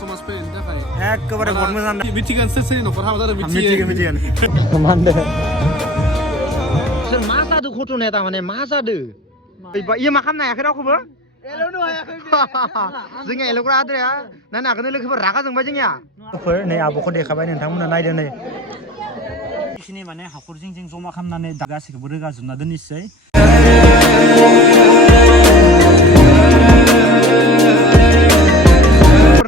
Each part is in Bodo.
समाज फैनायनि थाखाय एखेबारे बहुत मोजां मिथिगोन सोरनि न'खर हाबा जादों मिथिगोन मानदो सोर मा जादों घटनाया तारमाने मा जादों इयो मा खालामनो हायाखै रावखौबो एल'नो हायाखै जोंनिया एल'ग्रा आद्राया नायनो हागोन लोगोफोर रागा जोंबाय जोंनिया नै आब'खौ देखाबाय नोंथांमोना नायदो नै बिसिनि माने हाखर जिं जिं जमा खालामनानै गासैखौबो रोगाजोबना दोननोसै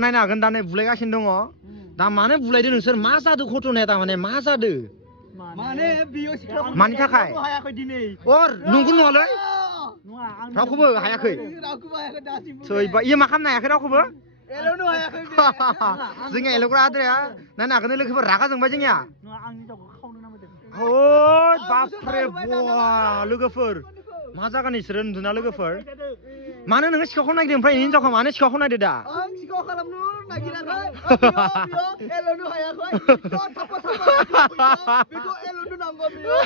नायनो हागोन दा नै बुलायगासिनो दङ दा मानो बुलायदो नोंसोर मा जादों घटनाया तारमाने मा जादों माने बियो सिख्लाखौ मानि थाखाय हायाखै दिनै अर नंगौ नङालै रावखौबो हायाखै सैबा इयो मा खालामनो हायाखै रावखौबो एल'नो हायाखै जोंनिया एल'ग्रा आद्राया नायनो हागोन लोगोफोर रागा जोंबाय जोंनिया आंनि दाउखौ खावनो नामायदों ओइ बापरे बा लोगोफोर मा जागोन इसोरो उन्दुना लोगोफोर मानो नोङो सिखावखौ नायदो ओमफ्राय हिनजावखौ मानो सिखावखौ नायदो दा आं सिखाव खालामनो नागिराखै एल'नो हायाखै बेखौ एल'नो नांगौ बियो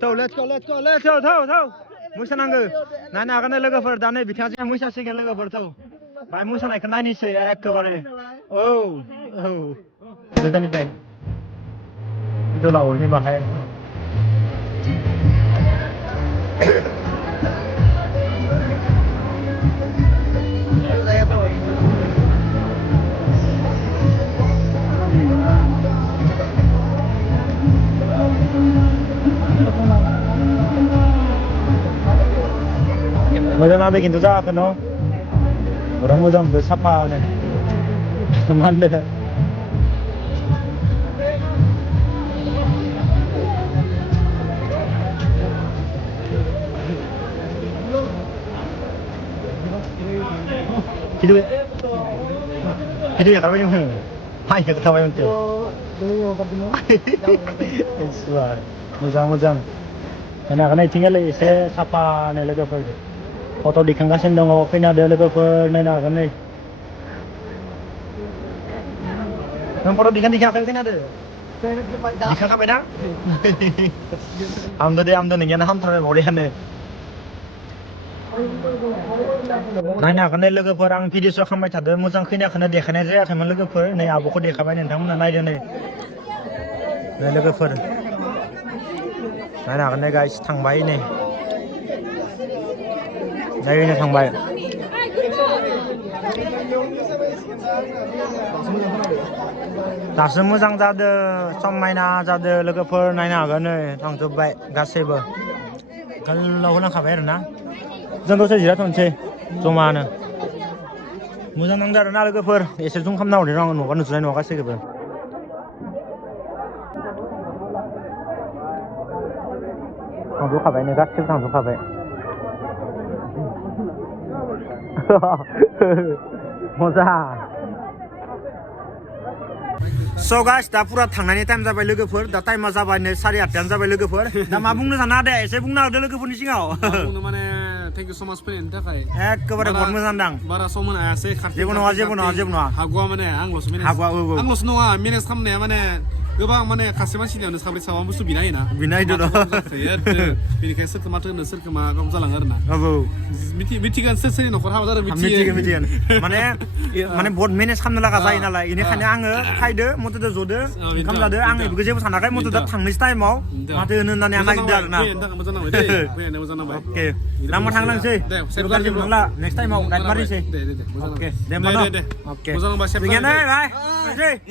थौ लेट्स गो मोसानांगौ नायनो हागोन लोगोफोर दा नै बिथाङा जोंहा मोसासिगोन लोगोफोर थौ बाय मोसानायखौ नायनोसै एखेबारे औ गोजाननिफ्राय दोलावनि बाहाय मोजां नांदों खिन्थु जायाखै न' orang मोजां साफा नो मानदो Itu ya tahu yang hai ya tahu yang tu. Muzang. Karena tinggal ise sapa nih logoper. Foto dikangkasin dong open ada logoper nih kan nih. Yang foto dikangkasin ada. Dikangkasin beda? Amda nih yang ham terus boleh nih. नायनो हागोन लोगोफोर आं भिडिअ खालामबाय थादों मोजां खोनायाखौनो देखायनाय जायाखैमोन लोगोफोर नै आब'खौ देखाबाय नोंथांमोना नायदो नै लोगोफोर नायनो हागोन नै गाइस थांबाय नै नायनो थांबाय दासो मोजां जादों समायना जादों लोगोफोर नायनो हागोन नै थांजोबबाय गासैबो गोलाव नांखाबाय आरोना जों दसे जिरायथ'नोसै जमानो मोजां नांदों आरोना लोगोफोर एसे जुम खालामना हरदों आं न'गा नुजुनाय नङा गासैखौबो थांजोबखाबाय नै गासैबो थांजोबखाबाय मोजां स' गाइस दा पुरा थांनायनि टाइम जाबाय लोगोफोर दा टाइमा जाबाय नै 8:30 जाबाय लोगोफोर दा मा बुंनो साना दे एसे बुंना होदो लोगोफोरनि सिगाङाव माने थेंक इउ सो माच फैनायनि थाखाय एखेबारे बहुत मोजां दां बारा सम होनो हायासै जेबो नङा हागुआ माने आंल'सो मेनेज हागुआ आंल'सो नङा मेनेज खालामनाया माने गोबां माने खासे मानसिनियावनो साब्रै साबा बुस्थु बिनाय ना बिनायदो बेनिखायनो सोरखौ माथो होनो सोरखौ मा गाव जालाङो आरोना मिथिगोन सोरनि न'खर हाबा जादों मिथिगोन माने बहुत मेनेज खालामनो लागा जायो नालाय बेनिखायनो आङो फायदो मथ'दो जदो ओंखाम जादो आं बेखौ जेबो सानाखै मथ'दो थांनोसै टाइमाव माथो होनो होननानै आं नागिरदों आरोना मोजां नांबाय दे फैनानै मोजां नांबाय अके लामा थांलांसै जेबो गाज्रि मोनला नेक्स्ट टाइमाव राइड मारिसै अके दे अके मोजां नांबाय जोंनियानो बाय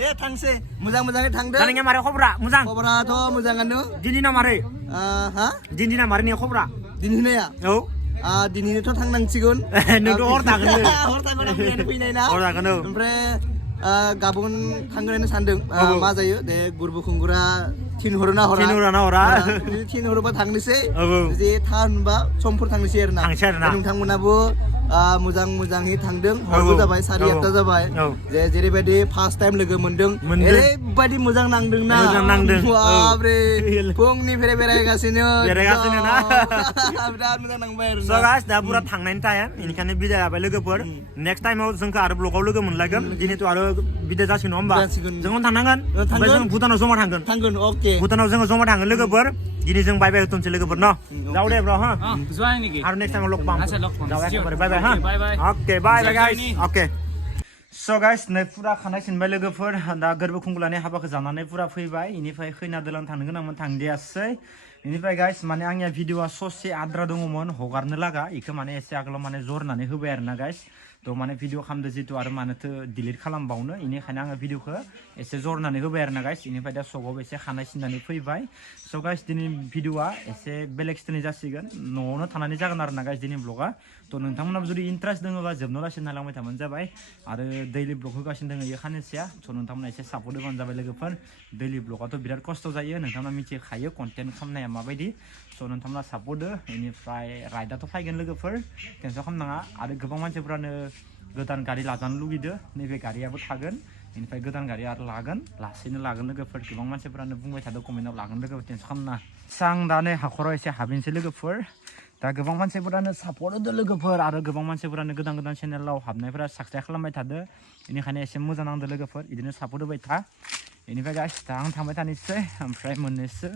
ए थांसै मोजाङै थांदो जानिया मारै खबरा मोजां खबराथ' मोजाङानो दिना मारै दिना मारै ने खबरा दिनैनिया औ दिनैनोथ' थांनांसिगोन नोंथ' हर थागोन हर थागोन फैनाय ना हर थागोन ओमफ्राय गाबोन थांगोननो सानदों मा जायो दे गुरबु खुंगुरा थिनहरो ना हरा थिनहरोबा थांनोसै जे था होनबा समफोर थांनोसै आरोना नोंथांमोनाबो मोजाङै थांदों हरबो जाबाय 8:30 जाबाय जे जेरैबायदि फार्स्ट टाइम लोगो मोनदों ओरैबायदि मोजां नांदोंना बाबरे फुंनिफ्राय बेरायगासिनो ना बिराद मोजां नांबाय आरो स' गाइस दा पुरा थांनायनि टाइम बेनिखायनो बिदाय लाबाय लोगोफोर नेक्स्ट टाइमाव जोंखौ आरो ब्लगाव लोगो मोनलायगोन जिहेतु आरो बिदाय जासिगोन नङा होमबा जों थांनांगोन ओमफ्राय जों भुटानाव जमा थांगोन अके भुटानाव जोङो जमा थांगोन लोगोफोर दिनै जों बाय बाय होथ'नोसै लोगोफोर न जाव दे ब्र' हा जाय नेকি आरो नेक्स्ट टाइमाव लग पाम जाव एकेबारे बाय बाय हा बाय बाय अके बाय बाय गाइस अके स' गाइस नै फुरा खानाय सिनबाय लोगोफोर दा गोरबो खुंगुलानि हाबाखौ जानानै फुरा फैबाय इनिफ्राय खैना दोलां थांनो गोनांमोन थांदियासै इनिफ्राय गाइस माने आंनिया भिडिअआ ससे आद्रा दङमोन हगारनो लागा इखो माने एसे आगोलाव माने जरनानै होबाय आरोना गाइस थ' माने भिडिअ खालामदो जितु आरो मानोथो डिलिट खालामबावनो इनिखायनो आङो भिडिअखौ एसे जरनानै होबाय आरोना गाइस इनिफ्राय दा सगाव एसे खानाय सिननानै फैबाय स' गाइस दिनै भिडिअआ एसे बेलेग स्टाइलनि जासिगोन न'आवनो थानानै जागोन आरोना गाइस दिनै ब्लगा थ' नोंथांमोनाबो जुदि इन्ट्रेस्ट दङबा जोबनो लासै नायलांबाय थाबानो जाबाय आरो दैलि ब्लग होगासिनो दङ इयो खाननैसोआ स' नोंथांमोना एसे सापर्ट होबानो जाबाय लोगोफोर दैलि ब्लगाथ' बिराद खस्थ' जायो नोंथांमोना मिथिखायो कन्टेन्ट खालामनाया माबायदि स' नोंथांमोना सापर्ट हो इनिफ्राय राइडआथ' फैगोन लोगोफोर टेनसन खालामनाङा आरो गोबां मानसिफ्रानो गोदान गारि लाजानो लुगैदो नैबे गारियाबो थागोन इनिफ्राय गोदान गारि आरो लागोन लासैनो लागोन लोगोफोर गोबां मानसिफ्रानो बुंबाय थादों कमेन्टआव लागोन लोगोफोर टेनसन खालामनाङा आं दा नै हाखराव एसे हाबहैनोसै लोगोफोर दा गोबां मानसिफोरानो सापर्ट होदो लोगोफोर आरो गोबां मानसिफोरानो गोदान गोदान चेनेलाव हाबनायफोरा साबसक्राइब खालामबाय थादो बेनिखायनो एसे मोजां नांदो लोगोफोर बिदिनो सापर्ट होबाय था बेनिफ्राय गाइस दा आं थांबाय थानोसै ओमफ्राय मोननैसो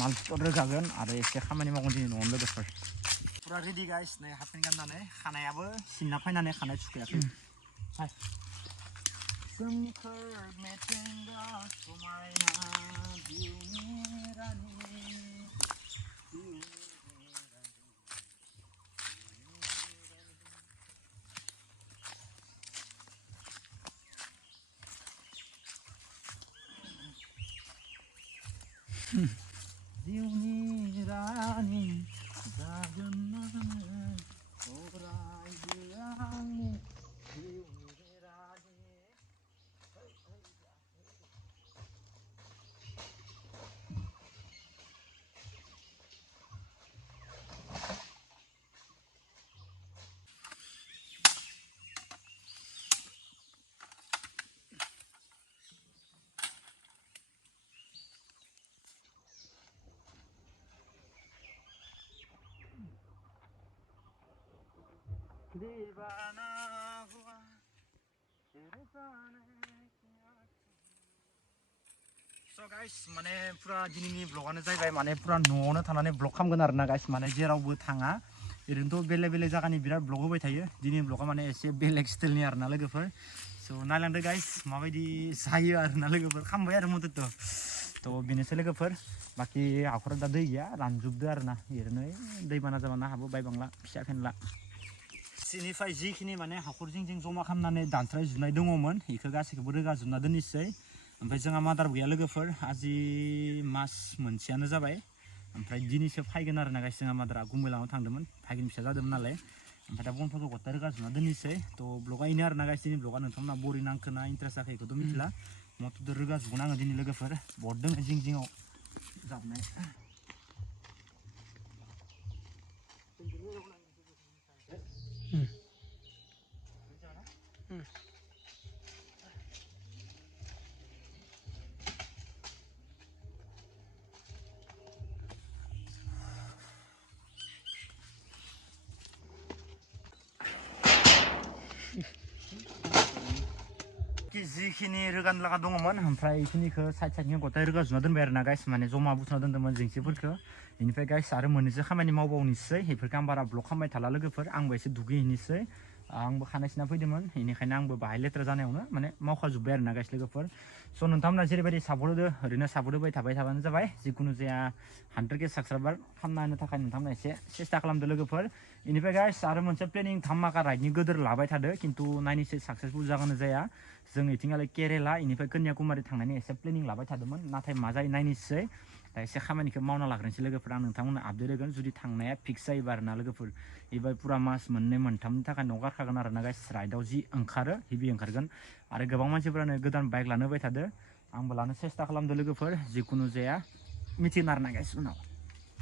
माल बुस्थु रोगागोन आरो एसे खामानि मावगोन दिनै न'आवनो लोगोफोर फुरा रेडि गाइस नै हाफपेन्ट गाननानै खानायाबो सिनना फैनानै खानाय सुखायाखै सोमखोर मिथिंगा समायना जिउनि रानि जिउनि रानि जागोन अरायबो आंनि जिउनि रानि दीवाना हुआ तेरे जाने स' गाइस माने पुरा दिनैनि ब्लगानो जाहैबाय माने पुरा न'आवनो थानानै ब्लग खालामगोन आरोना गाइस माने जेरावबो थाङा ओरैनोथ' बेलेग बेलेग जायगानि बिराद ब्लग होबाय थायो दिनैनि ब्लगा माने एसे बेलेग स्टाइलनि आरोना लोगोफोर स' नायलांदो गाइस माबायदि जायो आरोना लोगोफोर खामबाय आरो मथ'थ' थ' बेनोसै लोगोफोर बाखि हाखराव दा दै गैया रानजोबदो आरोना ओरैनो दैबाना जाबाना हाबो बायबांला फिसा फेनला सिनिफ्राय जिखिनि माने हाखर जिं जिं जमा खालामनानै दानस्राय जुनाय दङमोन बेखौ गासैखौबो रोगाजोबना दोननोसै ओमफ्राय जोंहा मादार गैया लोगोफोर आजि मास मोनसेयानो जाबाय ओमफ्राय दिनैसो फैगोन आरोना गाइस जोंहा मादारा गुमैलाङाव थांदोंमोन फाइगोन फिसा जादोंमोन नालाय ओमफ्राय दा बनफोरखौ गथाय रोगाजोबना दोननोसै थ' ब्लगा इनो आरोना गाइस दिनै ब्लगा नोंथांमोना बोरै नांखोना इन्ट्रेस्ट जाखो बेखौथ' मिथिला मथ'थ' रोगाजोबगोन आङो दिनै लोगोफोर बरदों जिं जिङाव जाबनाय जिखिनि रोगानो लागा दङमोन ओमफ्राय बेखिनिखौ साइड साइडनि गथाय रोगाजोबना दोनबाय आरोना गाइस माने जमा बुथुमना दोन्दोंमोन जिंसिफोरखौ बेनिफ्राय गाइस आरो मोननैसो खामानि मावबावनोसै बेफोरखौ आं बारा ब्लग खालामबाय थाला लोगोफोर आंबो एसे दुगैहैनोसै आंबो खानाय सिना फैदोंमोन बेनिखायनो आंबो बाहाय लेथ्रा जानायावनो माने मावखाजोब्बाय आरोना गाइस लोगोफोर स' नोंथांमोना जेरैबायदि सापर्ट होदो ओरैनो सापर्ट होबाय थाबानो जाबाय जिखुनु जाया 100K साबस्क्राइबार खालामना होनो थाखाय नोंथांमोना एसे सेस्था खालामदो लोगोफोर बेनिफ्राय गाइस आरो मोनसे प्लेनिं धामाका राइडनि गोदोर लाबाय थादो खिन्थु नायनोसै साक्सेसफुल जागोन जाया जों इथिंगालाय केरेला बेनिफ्राय कन्याकुमारि थांनायनि एसे प्लेनिं लाबाय थादोंमोन नाथाय मा जायो नायनोसै दा एसे खामानिखौ मावना लाग्रोनोसै लोगोफोर आं नोंथांमोननो आपडेट होगोन जुदि थांनाया फिक्स जायोबा आरोना लोगोफोर एबार पुरा मास मोननै मोनथामनि थाखाय न' गारखागोन आरोना गाइस राइडआव जि ओंखारो हेभि ओंखारगोन आरो गोबां मानसिफोरानो गोदान बाइक लानो होबाय थादो आंबो लानो सेस्था खालामदो लोगोफोर जिखुनु जाया मिथिगोन आरोना गाइस उनाव